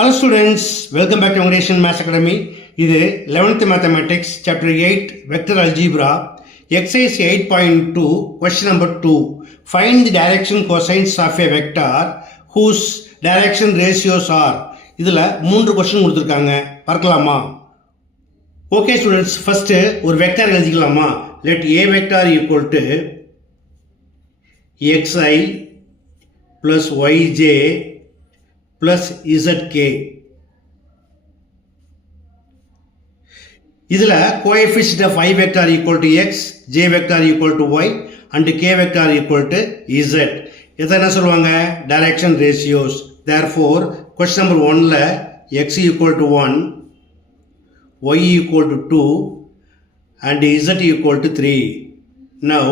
Hello students, welcome back to Foundation Maths Academy. இது 11th Mathematics, Chapter 8, Vector Algebra, Exercise 8.2, Question number 2. Find the direction cosines of a vector whose direction ratios are. இதில் 3 question கொடுத்துருக்காங்க, பார்க்கலாமா? Okay students, first ஒரு vector எழுதிக்கலாமா? Let A vector equal to xi plus yj plus zk. இதில் coefficient of I vector equal to x, j vector equal to y and k vector equal to z. இதை என்ன சொல்லுவாங்க? Direction ratios. Therefore, question number 1ல x equal to 1, y equal to 2 and z equal to 3. Now,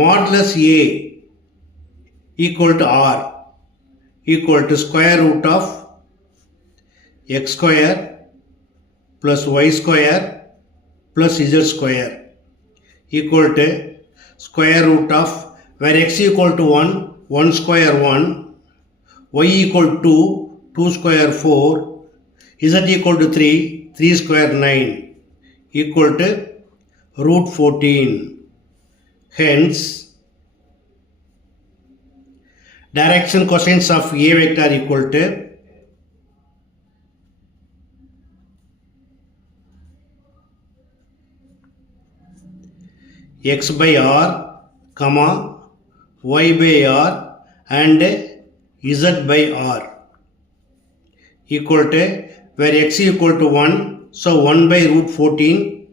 modulus A equal to r equal to square root of x square plus y square plus z square equal to square root of, where x equal to 1, 1 square 1, y equal to 2, 2 square 4, z equal to 3, 3 square 9 equal to root 14. Hence, direction cosines of A vector equal to x by r, comma, y by r and z by r equal to, where x equal to 1, so 1 by root 14,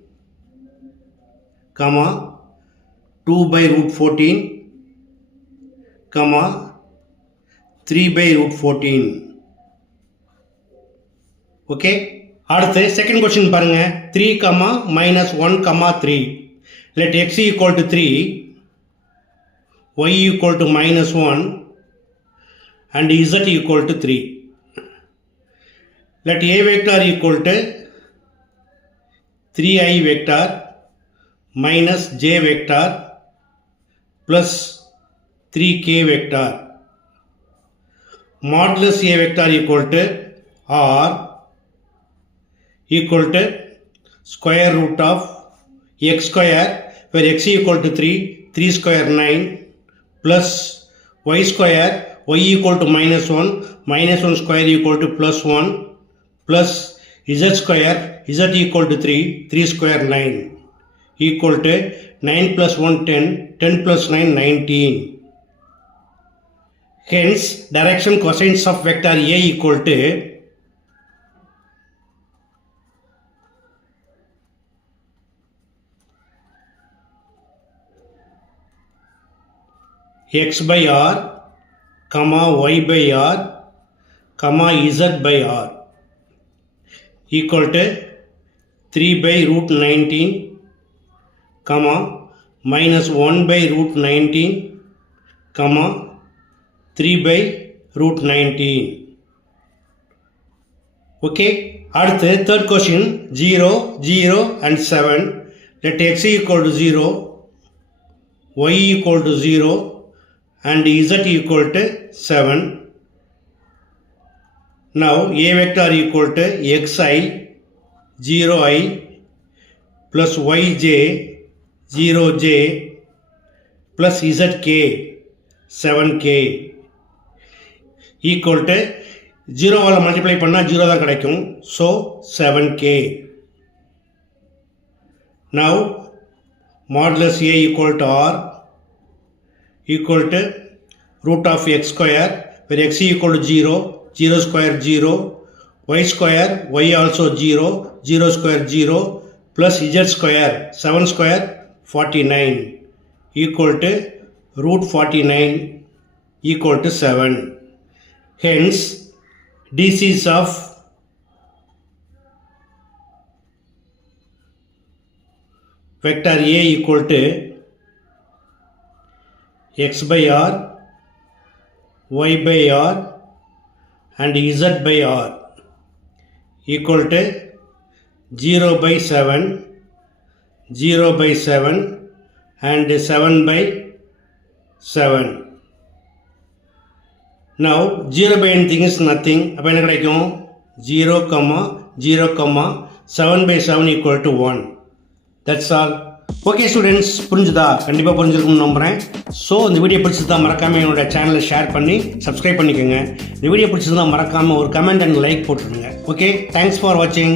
comma, 2 by root 14, comma, 3 by root 14. Okay, அடுத்து second question பாருங்க. 3 comma minus 1 comma 3. Let x equal to 3, y equal to minus 1 and z equal to 3. Let A vector equal to 3i vector minus j vector plus 3k vector. Modulus A vector equal to r equal to square root of x square, where x equal to 3, 3 square 9 plus y square, y equal to minus 1 square equal to plus 1 plus z square, z equal to 3, 3 square 9 equal to 9 plus 1 10, 10 plus 9 19. Hence, direction cosines of vector A equal to x by r, comma, y by r, comma, z by r equal to 3 by root 19, comma, minus 1 by root 19, comma, 3 by root 19. Okay, அடுத்து third question, 0, 0 and 7. Let x equal to 0, y equal to 0 and z equal to 7. Now A vector equal to xi 0i plus yj 0j plus zk 7k equal to 0 வால multiply பண்ணா 0 தான் கிடைக்கும். So 7k. Now modulus A equal to r equal to root of x square, where x equal to 0, 0 square 0, y square, y also 0, 0 square 0 plus z square, 7 square 49 equal to root 49 equal to 7. Hence, DCs of vector A equal to x by r, y by r and z by r equal to 0 by 7, 0 by 7 and 7 by 7. Now 0 by anything is nothing. அப்போ என்ன கிடைக்கும் 0, 0, 7 by 7 equal to 1. That's all. Okay students, புரிஞ்சுதா? கண்டிப்பாக புரிஞ்சிருக்கும்னு நம்புகிறேன். So இந்த video பிடிச்சதா மறக்காமல் என்னோட சேனலை ஷேர் பண்ணி சப்ஸ்கிரைப் பண்ணிக்கோங்க. இந்த வீடியோ பிடிச்சதா மறக்காமல் ஒரு கமெண்ட் அண்ட் லைக் போட்டுருங்க. ஓகே, தேங்க்ஸ் ஃபார் வாட்சிங்.